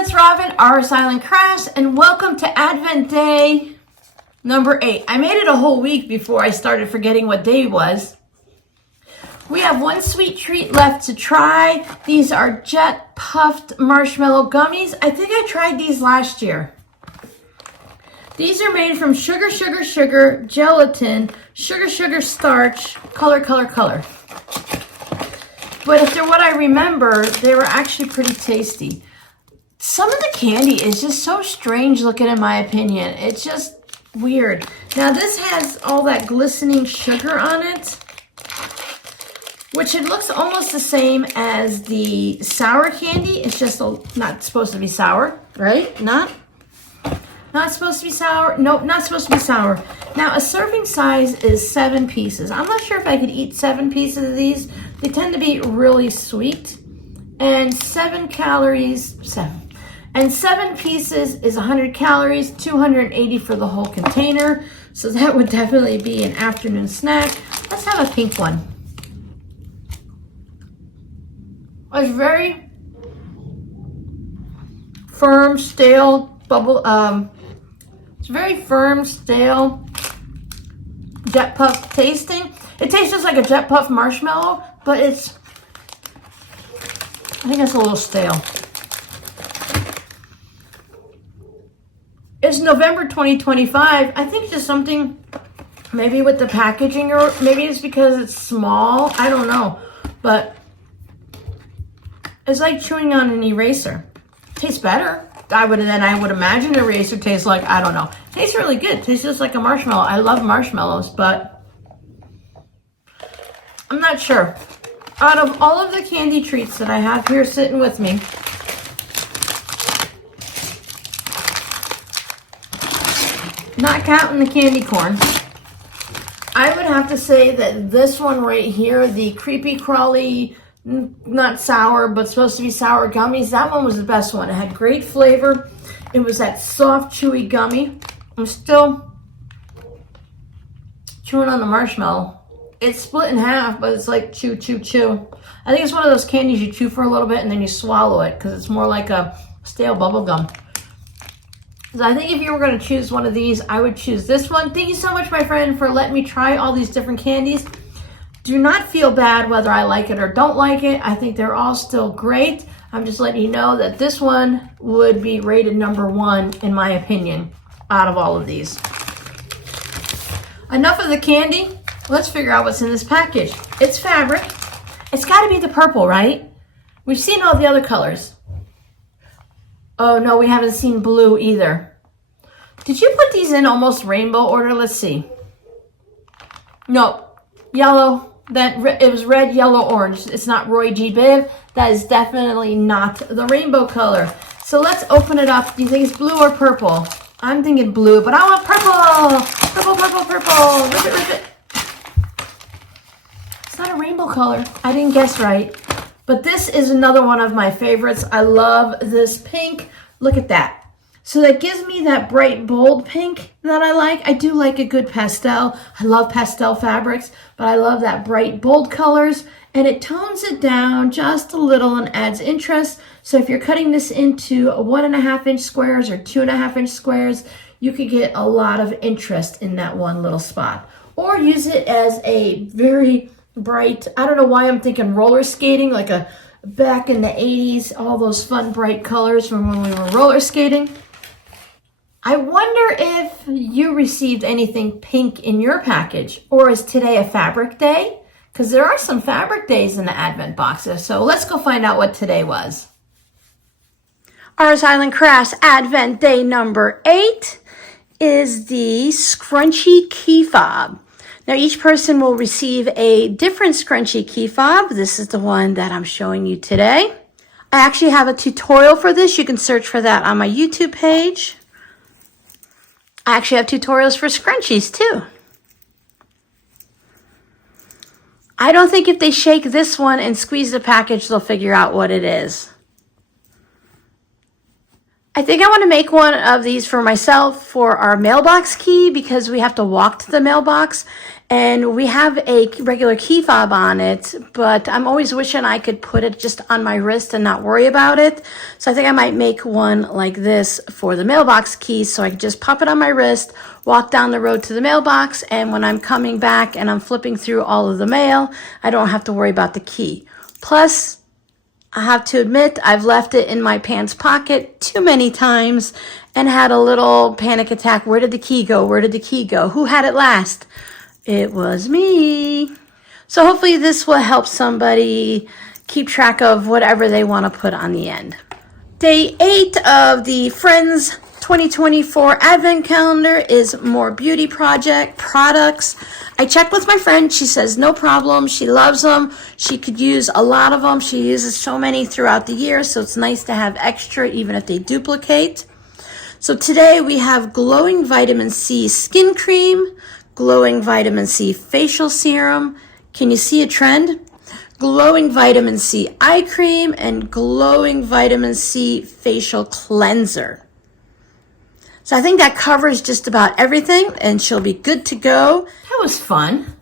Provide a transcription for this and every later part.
it's Robin, RS Island Crafts, and welcome to Advent Day number 8. I made it a whole week before I started forgetting what day it was. We have one sweet treat left to try. These are Jet Puffed Marshmallow Gummies. I think I tried these last year. These are made from sugar, gelatin, sugar, starch, color. But if they're what I remember, they were actually pretty tasty. Some of the candy is just so strange looking in my opinion. It's just weird. Now this has all that glistening sugar on it, which it looks almost the same as the sour candy. It's just not supposed to be sour, right? Not supposed to be sour. Nope, not supposed to be sour. Now a serving size is 7 pieces. I'm not sure if I could eat 7 pieces of these. They tend to be really sweet. And 7 calories, 7 pieces is 100 calories, 280 for the whole container. So that would definitely be an afternoon snack. Let's have a pink one. It's very firm, stale it's very firm, stale Jet Puff tasting. It tastes just like a Jet Puff marshmallow, but I think it's a little stale. It's November 2025. I think it's just something maybe with the packaging, or maybe it's because it's small. I don't know. But it's like chewing on an eraser. Tastes better. I would imagine an eraser tastes like, I don't know. Tastes really good. Tastes just like a marshmallow. I love marshmallows, but I'm not sure. Out of all of the candy treats that I have here sitting with me, not counting the candy corn, I would have to say that this one right here, the Creepy Crawly, not sour, but supposed to be sour gummies, that one was the best one. It had great flavor. It was that soft, chewy gummy. I'm still chewing on the marshmallow. It's split in half, but it's like chew. I think it's one of those candies you chew for a little bit and then you swallow it because it's more like a stale bubble gum. So I think if you were going to choose one of these, I would choose this one. Thank you so much, my friend, for letting me try all these different candies. Do not feel bad whether I like it or don't like it. I think they're all still great. I'm just letting you know that this one would be rated number 1, in my opinion, out of all of these. Enough of the candy. Let's figure out what's in this package. It's fabric. It's got to be the purple, right? We've seen all the other colors. Oh, no, we haven't seen blue either. Did you put these in almost rainbow order? Let's see. No, yellow. It was red, yellow, orange. It's not Roy G. Biv. That is definitely not the rainbow color. So let's open it up. Do you think it's blue or purple? I'm thinking blue, but I want purple. Purple. Rip it. It's not a rainbow color. I didn't guess right. But this is another one of my favorites. I love this pink. Look at that. So that gives me that bright, bold pink that I like. I do like a good pastel. I love pastel fabrics, but I love that bright, bold colors. And it tones it down just a little and adds interest. So if you're cutting this into 1.5-inch squares or 2.5-inch squares, you could get a lot of interest in that one little spot. Or use it as a very bright, I don't know why I'm thinking roller skating, like a back in the 80s, all those fun bright colors from when we were roller skating. I wonder if you received anything pink in your package, or is today a fabric day? Because there are some fabric days in the Advent boxes. So let's go find out what today was. RS Island Crafts Advent Day number 8 is the Scrunchy Key Fob. Now each person will receive a different Scrunchy Key Fob. This is the one that I'm showing you today. I actually have a tutorial for this. You can search for that on my YouTube page. I actually have tutorials for scrunchies too. I don't think if they shake this one and squeeze the package, they'll figure out what it is. I think I want to make one of these for myself for our mailbox key because we have to walk to the mailbox and we have a regular key fob on it, but I'm always wishing I could put it just on my wrist and not worry about it. So I think I might make one like this for the mailbox key so I can just pop it on my wrist, walk down the road to the mailbox, and when I'm coming back and I'm flipping through all of the mail, I don't have to worry about the key. Plus, I have to admit, I've left it in my pants pocket too many times and had a little panic attack. Where did the key go? Where did the key go? Who had it last? It was me. So hopefully this will help somebody keep track of whatever they want to put on the end. Day 8 of the Friends 2024 Advent Calendar is more beauty project products. I checked with my friend. She says no problem. She loves them. She could use a lot of them. She uses so many throughout the year, so it's nice to have extra even if they duplicate. So today we have Glowing Vitamin C Skin Cream, Glowing Vitamin C Facial Serum. Can you see a trend? Glowing Vitamin C Eye Cream and Glowing Vitamin C Facial Cleanser. So I think that covers just about everything and she'll be good to go. That was fun.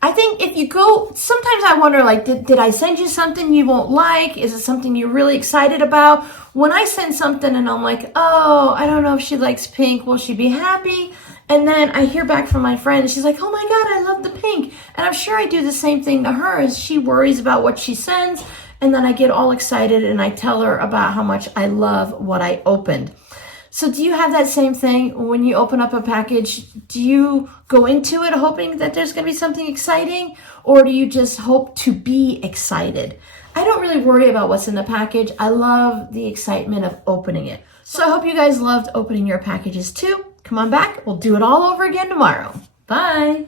I think if you go, sometimes I wonder, like, did I send you something you won't like? Is it something you're really excited about? When I send something and I'm like, oh, I don't know if she likes pink, will she be happy? And then I hear back from my friend and she's like, oh my God, I love the pink. And I'm sure I do the same thing to her as she worries about what she sends. And then I get all excited and I tell her about how much I love what I opened. So do you have that same thing when you open up a package? Do you go into it hoping that there's going to be something exciting, or do you just hope to be excited? I don't really worry about what's in the package. I love the excitement of opening it. So I hope you guys loved opening your packages too. Come on back. We'll do it all over again tomorrow. Bye.